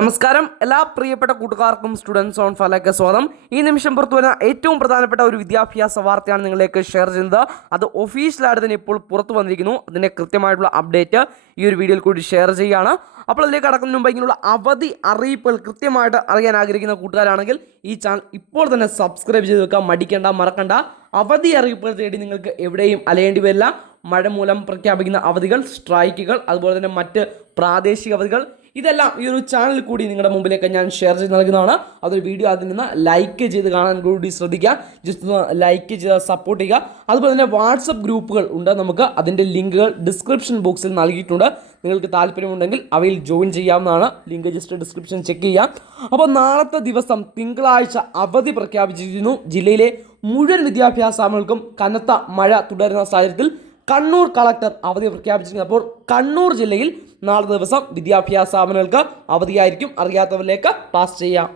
നമസ്കാരം എല്ലാ പ്രിയപ്പെട്ട കൂട്ടുകാർക്കും സ്റ്റുഡൻസ് ഓൺ ഫലക്ക് സ്വാഗതം. ഈ നിമിഷം പുറത്തു വരുന്ന ഏറ്റവും പ്രധാനപ്പെട്ട ഒരു വിദ്യാഭ്യാസ വാർത്തയാണ് നിങ്ങളിലേക്ക് ഷെയർ ചെയ്യുന്നത്. അത് ഒഫീഷ്യലായിട്ട് തന്നെ ഇപ്പോൾ പുറത്തു വന്നിരിക്കുന്നു. അതിൻ്റെ കൃത്യമായിട്ടുള്ള അപ്ഡേറ്റ് ഈ ഒരു വീഡിയോയിൽ കൂടി ഷെയർ ചെയ്യുകയാണ്. അപ്പോൾ അതിലേക്ക് കടക്കുന്നതിന് മുമ്പ് ഇങ്ങനെയുള്ള അവധി അറിയിപ്പുകൾ കൃത്യമായിട്ട് അറിയാൻ ആഗ്രഹിക്കുന്ന കൂട്ടുകാരാണെങ്കിൽ ഈ ചാനൽ ഇപ്പോൾ തന്നെ സബ്സ്ക്രൈബ് ചെയ്ത് വെക്കാൻ മറക്കണ്ട. അവധി അറിയിപ്പുകൾ തേടി നിങ്ങൾക്ക് എവിടെയും അലയേണ്ടി വരില്ല. മഴ മൂലം പ്രഖ്യാപിക്കുന്ന അവധികൾ, സ്ട്രൈക്കുകൾ, അതുപോലെ തന്നെ മറ്റ് പ്രാദേശിക അവധികൾ, ഇതെല്ലാം ഈ ഒരു ചാനലിൽ കൂടി നിങ്ങളുടെ മുമ്പിലേക്ക് ഞാൻ ഷെയർ ചെയ്ത് നൽകുന്നതാണ്. അതൊരു വീഡിയോ അതിൽ നിന്ന് ലൈക്ക് ചെയ്ത് കാണാൻ കൂടി ശ്രദ്ധിക്കുക. ജസ്റ്റ് ഒന്ന് ലൈക്ക് ചെയ്ത് സപ്പോർട്ട് ചെയ്യുക. അതുപോലെ തന്നെ വാട്സപ്പ് ഗ്രൂപ്പുകൾ ഉണ്ട് നമുക്ക്. അതിൻ്റെ ലിങ്കുകൾ ഡിസ്ക്രിപ്ഷൻ ബോക്സിൽ നൽകിയിട്ടുണ്ട്. നിങ്ങൾക്ക് താല്പര്യമുണ്ടെങ്കിൽ അവയിൽ ജോയിൻ ചെയ്യാവുന്നതാണ്. ലിങ്ക് ജസ്റ്റ് ഡിസ്ക്രിപ്ഷൻ ചെക്ക് ചെയ്യാം. അപ്പോൾ നാളത്തെ ദിവസം തിങ്കളാഴ്ച അവധി പ്രഖ്യാപിച്ചിരിക്കുന്നു. ജില്ലയിലെ മുഴുവൻ വിദ്യാഭ്യാസ സ്ഥാപനങ്ങൾക്കും കനത്ത മഴ തുടരുന്ന സാഹചര്യത്തിൽ കണ്ണൂർ കളക്ടർ അവധി പ്രഖ്യാപിച്ചിരിക്കുന്നത്. അപ്പോൾ കണ്ണൂർ ജില്ലയിൽ നാളെ ദിവസം വിദ്യാഭ്യാസ സ്ഥാപനങ്ങൾക്ക് അവധിയായിരിക്കും. അറിയാത്തവരിലേക്ക് പാസ് ചെയ്യാം.